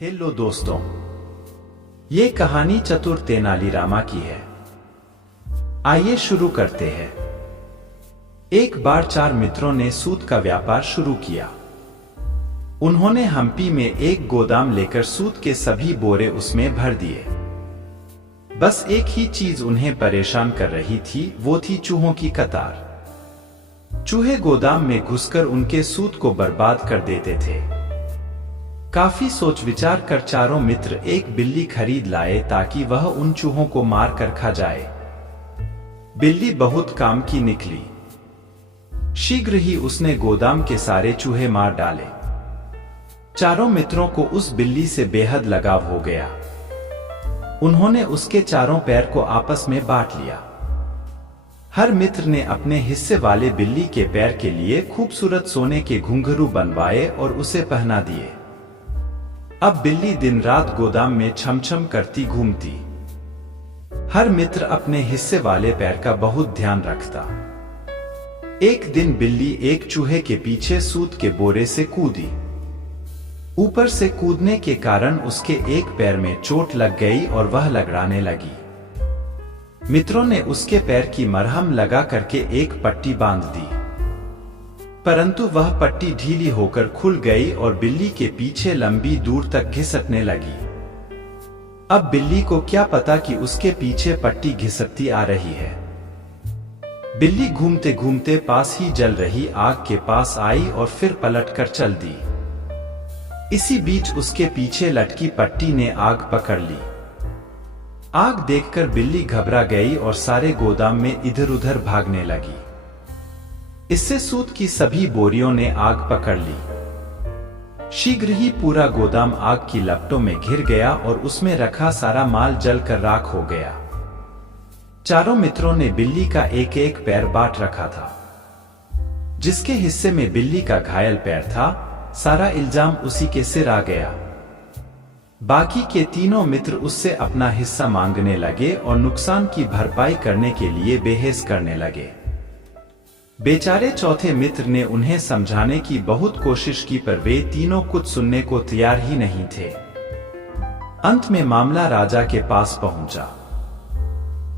Hello दोस्तों, ये कहानी चतुर तेनालीरामा की है। आइए शुरू करते हैं। एक बार चार मित्रों ने सूत का व्यापार शुरू किया। उन्होंने हम्पी में एक गोदाम लेकर सूत के सभी बोरे उसमें भर दिए। बस एक ही चीज उन्हें परेशान कर रही थी, वो थी चूहों की कतार। चूहे गोदाम में घुसकर उनके सूत को बर्बाद कर देते थे। काफी सोच विचार कर चारों मित्र एक बिल्ली खरीद लाए ताकि वह उन चूहों को मार कर खा जाए। बिल्ली बहुत काम की निकली। शीघ्र ही उसने गोदाम के सारे चूहे मार डाले। चारों मित्रों को उस बिल्ली से बेहद लगाव हो गया। उन्होंने उसके चारों पैर को आपस में बांट लिया। हर मित्र ने अपने हिस्से वाले बिल्ली के पैर के लिए खूबसूरत सोने के घुंघरू बनवाए और उसे पहना दिए। अब बिल्ली दिन रात गोदाम में छमछम करती घूमती। हर मित्र अपने हिस्से वाले पैर का बहुत ध्यान रखता। एक दिन बिल्ली एक चूहे के पीछे सूत के बोरे से कूदी। ऊपर से कूदने के कारण उसके एक पैर में चोट लग गई और वह लगड़ाने लगी। मित्रों ने उसके पैर की मरहम लगा करके एक पट्टी बांध दी, परंतु वह पट्टी ढीली होकर खुल गई और बिल्ली के पीछे लंबी दूर तक घिसटने लगी। अब बिल्ली को क्या पता कि उसके पीछे पट्टी घिसटती आ रही है। बिल्ली घूमते घूमते पास ही जल रही आग के पास आई और फिर पलटकर चल दी। इसी बीच उसके पीछे लटकी पट्टी ने आग पकड़ ली। आग देखकर बिल्ली घबरा गई और सारे गोदाम में इधर उधर भागने लगी। इससे सूत की सभी बोरियों ने आग पकड़ ली। शीघ्र ही पूरा गोदाम आग की लपटों में घिर गया और उसमें रखा सारा माल जलकर राख हो गया। चारों मित्रों ने बिल्ली का एक एक पैर बांट रखा था। जिसके हिस्से में बिल्ली का घायल पैर था, सारा इल्जाम उसी के सिर आ गया। बाकी के तीनों मित्र उससे अपना हिस्सा मांगने लगे और नुकसान की भरपाई करने के लिए बेहस करने लगे। बेचारे चौथे मित्र ने उन्हें समझाने की बहुत कोशिश की, पर वे तीनों कुछ सुनने को तैयार ही नहीं थे। अंत में मामला राजा के पास पहुंचा।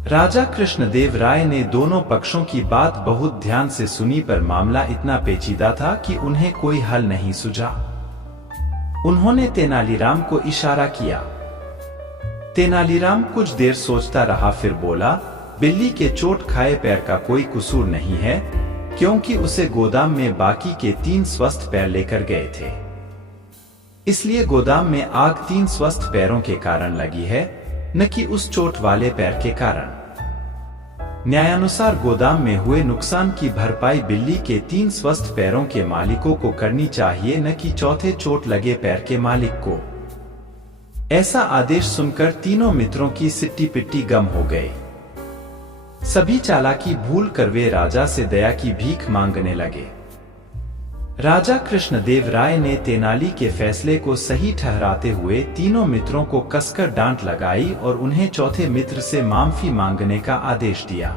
राजा कृष्णदेव राय ने दोनों पक्षों की बात बहुत ध्यान से सुनी, पर मामला इतना पेचीदा था कि उन्हें कोई हल नहीं सूझा। उन्होंने तेनालीराम को इशारा किया। तेनालीराम कुछ देर सोचता रहा, फिर बोला, बिल्ली के चोट खाए पैर का कोई कसूर नहीं है, क्योंकि उसे गोदाम में बाकी के 3 स्वस्थ पैर लेकर गए थे। इसलिए गोदाम में आग 3 स्वस्थ पैरों के कारण लगी है, न कि उस चोट वाले पैर के कारण। न्यायानुसार गोदाम में हुए नुकसान की भरपाई बिल्ली के 3 स्वस्थ पैरों के मालिकों को करनी चाहिए, न कि चौथे चोट लगे पैर के मालिक को। ऐसा आदेश सुनकर तीनों मित्रों की सिट्टी पिट्टी गम हो गए। सभी चालाकी भूल कर वे राजा से दया की भीख मांगने लगे। राजा कृष्णदेव राय ने तेनाली के फैसले को सही ठहराते हुए तीनों मित्रों को कसकर डांट लगाई और उन्हें चौथे मित्र से माफी मांगने का आदेश दिया।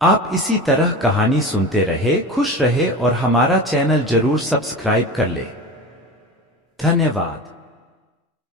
आप इसी तरह कहानी सुनते रहे, खुश रहे और हमारा चैनल जरूर सब्सक्राइब कर ले। धन्यवाद।